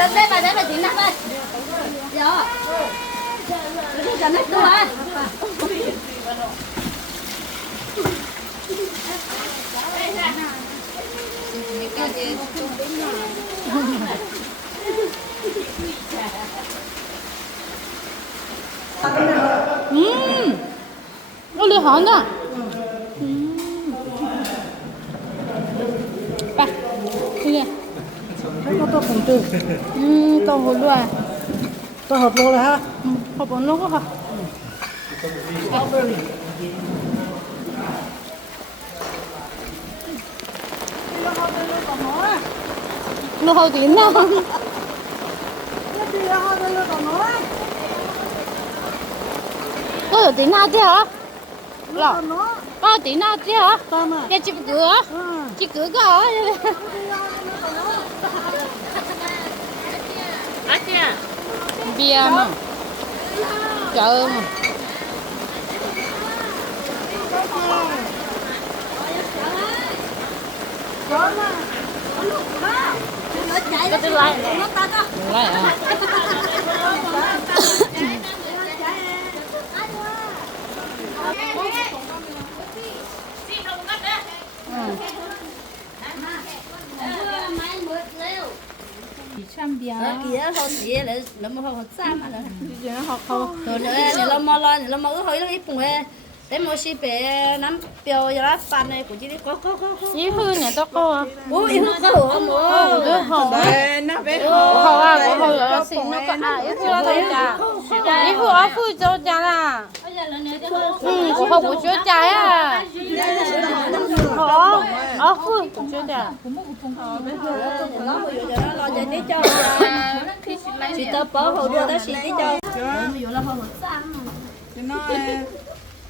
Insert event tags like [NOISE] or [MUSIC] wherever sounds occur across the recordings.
Đây bà đây bà chín nắp ơi. Dạ. dạ, dạ, dạ. Ừ. Tôi ừ. đi gần hết tôi ơi. 음, 원래 하나. 음, 봐, 그게 nó to cũng được ừ to hồ luôn à, to hợp luôn rồi ha hợp ổn lô hả? Nó hầu tín đâu nó hầu tín nào chứ hả? Lọ nó tí nó tí hả? Nè chị cửa chị cửa có hả bia mà chợ mà Hãy subscribe cho kênh Ghiền Mì Gõ Để không bỏ lỡ những video hấp dẫn kia hôn gì lại lại mà học sao mà nữa. Hôn nữa lại lo mò lo lại lo mò cái hơi nó ít cùng để mua xí bé nắm biểu ra fan này của chị đi. Có có có có. Ý hư nè tao có ô ý hư có hổ mồ hư hổ đấy nè bé hổ hổ. à hổ hổ. Ở xin nó à, có à ý hư là đâu cha ý hư ở phu châu cha là. Ừ à. hổ hổ của chúa cha à. Hổ. Ở phu của chúa cha chị tao bỏ hổ đưa tao xin đi cho.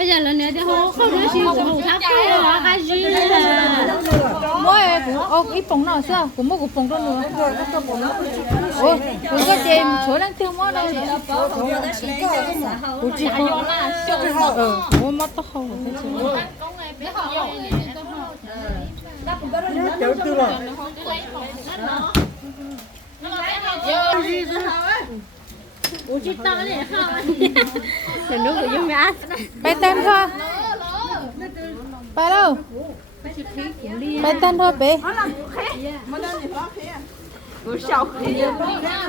bây giờ là thì họ không nói gì hồ thác kia là cái gì? Là mỗi ông ít phòng nào sao cũng mua một phòng luôn rồi. Ô cũng có ừ, chém chỗ đang tiêu mất đâu cũng chỉ hay ờ mua mất tao không Cháu tư rồi ủa Nhìn nước của Dương Ngã Bay tên thôi Bay đâu Bé tên thôi bé Hãy subscribe cho kênh Ghiền Mì Gõ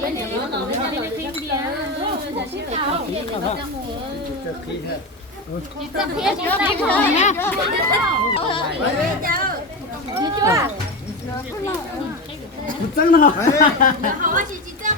Để không bỏ lỡ những video hấp dẫn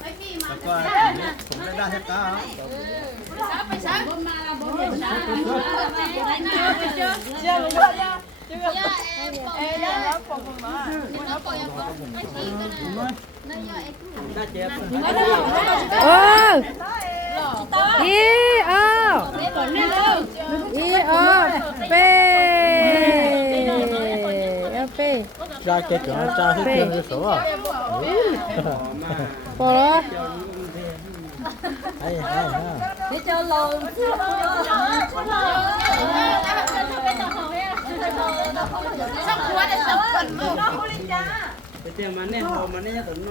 แล้วก็ผมได้ได้แค่เก้าเอออีเอออีเออเป 자켓 경 자켓 경에서 뭐 라? 아이 아이 아 이. 이제 롱เจ้ามันเนี่ยพอมันเนี่ยสนโน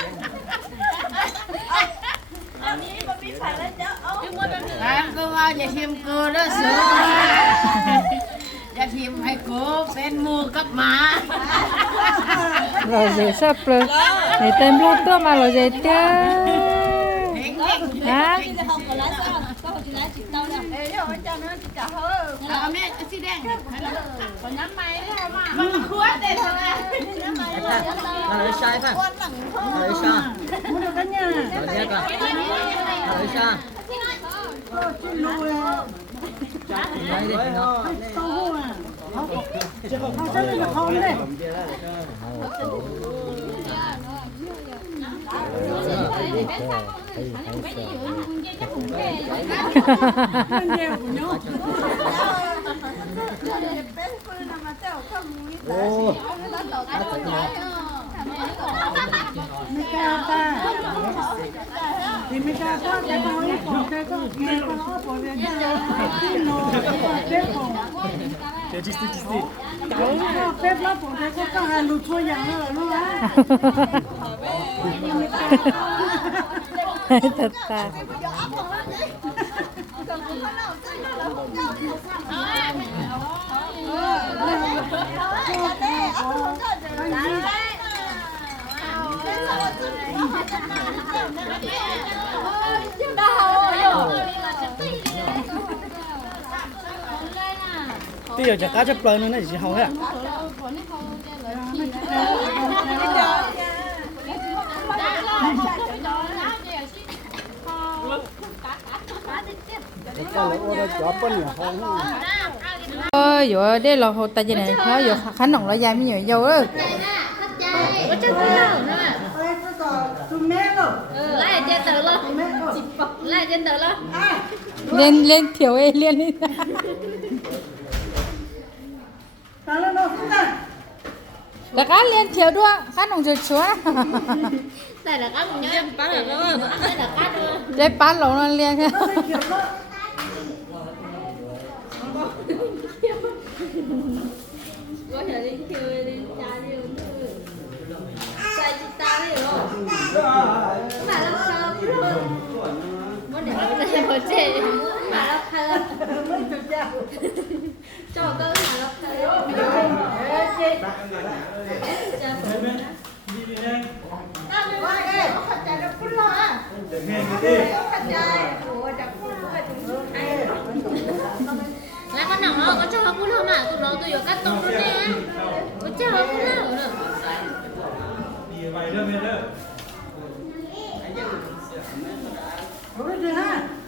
Anh cũng mau nhà chim cô đó sữa. [LAUGHS] Nhà chim hay cô bên mua cấp má. rồi về sắp rồi. Để tem lót tua mà rồi về tiêu hả? Không ก็จิ้นรู้แล้วให้ต้าหู้อะเขาเขาจะเป็นละครเลยมันเดียวเนาะเป็นปืนมาเจ้าข้าฮ่าสีาฮ่อ có lá sao có một lá chỉ tao đâu Ờ, mẹ, chị đen. Còn nhắm mày đấy mà. Mà khuất đây thôi. nó lấy sai phải nó lấy sai nó lấy cả nó lấy sai Lấy đi nó. Ô, đã thấy rồi. Để chỉ chỉ chỉ. thật ta Bây giờ chả cá chấp lời nữa này chỉ hầu hết. Không. ơi dụ đây là hồ ta gì này nó dụ khánh nồng nó dài mới nhiều dâu đó lên lên thiểu ê lên lên [LAUGHS] [LAUGHS] là cá lên thiểu đua. Cá nồng rồi chúa. [LAUGHS] Đây là cá một nhớ. Bán được luôn đây là cá luôn đây bán lẩu nó chị ta đi rồi mà nó sao luôn. Muốn để nó lên một chế mà nó thơm cho cơ mà nó thơm là con nào nó có cho nó cũng không à. tụi nó tụi nó cắt tông luôn nè có cho nó cũng nào nữa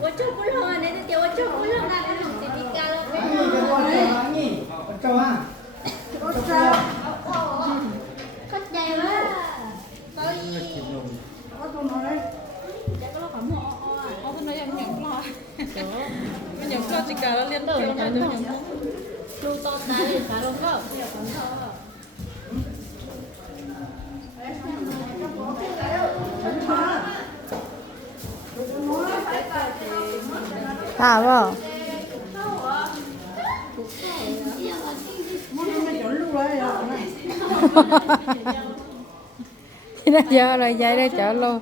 có cho cũng không nên tiêu có cho cũng không là nó chỉ đi ca luôn Cho ha. có chạy quá Chú to tá thì cá luôn không? à vâng thì nó giờ rồi dậy đây chợ luôn.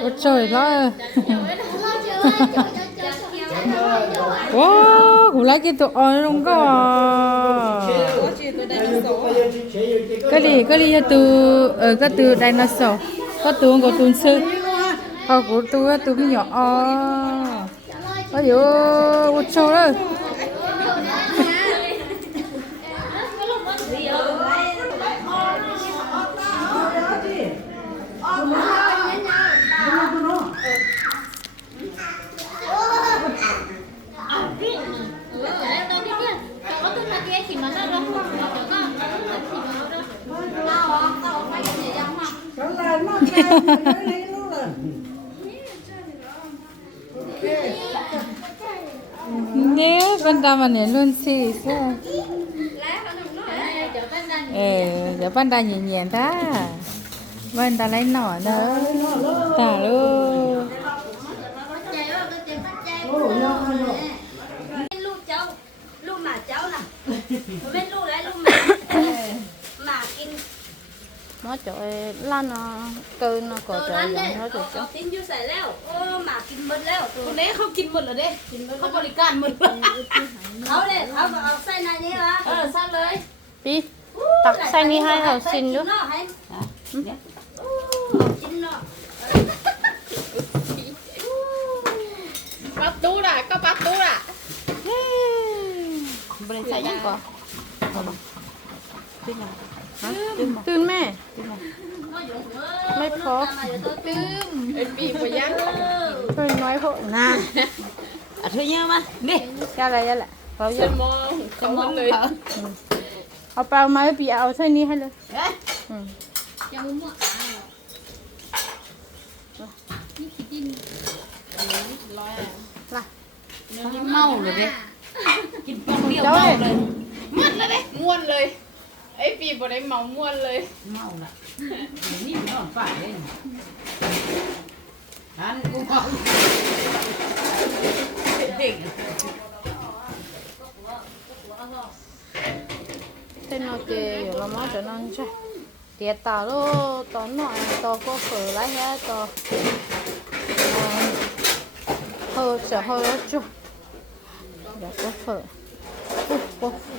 Ôi trời nó wow, cũng lấy cái tụi ơi không? Có cái gì cái gì từ ở cái từ dinosaur. Có từ của tuần sư. Ờ của tôi tôi cái nhỏ. Ôi dồi ôi trời ơi kia thì mà nó đâu có nó thì nó đâu tao à tao phải cái gì không à Trở lại nó cái nó lấy nó là nếu bên ta mà nhảy luôn xì sao lá nó đừng nói chỗ bên đây ờ giờ bên ta nhẹ nhẹ ta bên ta lấy nỏ nữa tả luôn chạy ơi cái tiền bắt chạy bên lu cháu lu mà cháu nè bên lu đấy lu mà nó chỗ lan nó cơ nó có ตัว chỗ นั้นเด้ nó เอา chỗ เอาติ้นอยู่ใส่แล้วโอ้หมากินหมดแล้วตัว คนนี้เขากินหมดเลยเด้เขาบริการหมด เอาเด้เอาเอาใส่ในนี้ละ เออสั้นเลย điตักใส่นี่ให้เขาชิมดู เนาะให้กินเนาะ ปัดตู้น่ะก็ปัด ตู้น่ะ bên đây xài nhá có ตื่นแม่ ไม่พอไอ้ปีกว่ายังเพิ่นน้อยพอนะอะเธอเยอะมานี่ย่าอะไรย่าแหละเราเยจะอะมองจะมองเลยเอาเปล่ามาให้ปีเอาเส้นนี้ให้เลยเอ๊ะอืมยังมั่วอะนี่คิดดินร้อยอะล่ะเมาเลยเด้กินเปรี้ยวเจ้าเมาเลยเลยม้วนเลยเด้ม้วนเลย ไอ้ปีบ่ได้เมาม้วนเลย เมาละเดี๋ยวนี่นอนฝ่ายเลยอันกูเมาเด็ก เส้นโอเคอยู่แล้วมั้งจะนั่งใช่เดี๋ยวตาลูกตอนหน่อยตอก็เผลอไรฮะตอเผลอเสียเผลอจุ๊บเดี๋ยวก็เผลออู้อู้อู้แ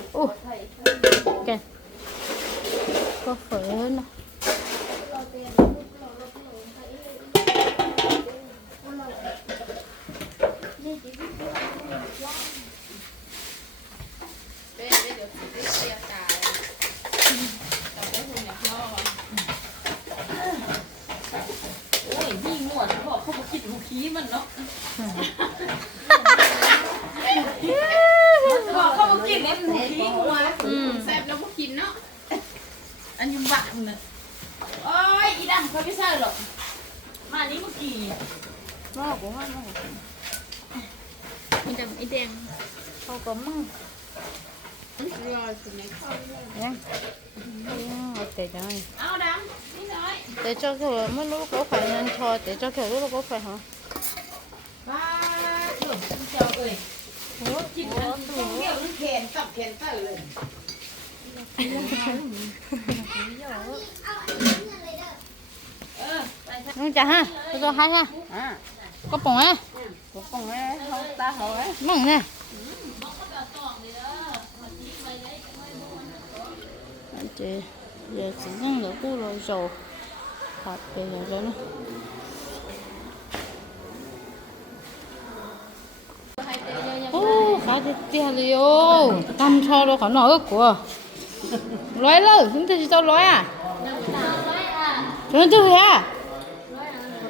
Có phở! อันยังบ้าเนี่ยโอ้ยอีดำเขาไม่ใช่หรอก มานี่เมื่อกี้มากกว่ามันมีดำไอ้แดงเขาก็มั่งรอสิเนี่ยเข้ายังเอาแต่จังเอาดำนี่น้อยแต่เจ้าคือไม่รู้ก็ phải nên cho để cho kiểu รู้ có phải hả ว้าเถอะเจ้าเอ้ยกินอันต้องเดี่ยวนึงแขนตับแขนเต้าเลย Nung chả ha, tôi cho hai ha. À. Có bông ha, Có bông ha, không ta hổ á. Mừng nè. Chị, giờ chỉ đang lỡ cu rồi rồi. thật bây giờ rồi nữa. Ô, khá đẹp tiền liều. Tâm cho đâu có nổi của lói lơ chúng ta chỉ cho lói à? Chúng ta hả à?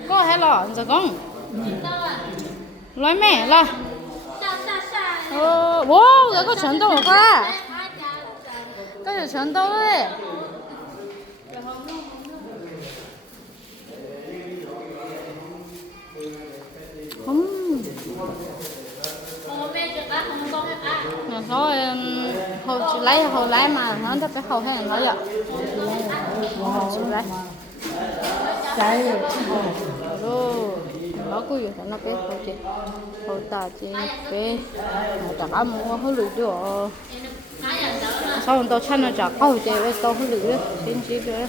có hả lọ giờ con lói mẹ lo ờ bố giờ có chấn động quá có thể chấn đâu đấy. Không. Rồi hầu lấy hầu lấy mà nó đã phải hầu hết nó vậy hầu lấy. Cái rồi nó cứ vậy nó bé hầu chị. Hầu ta chị bé. Chả ăn mua hầu lười được sao tôi chăn nó chả câu chị với tôi hầu lười xin chị được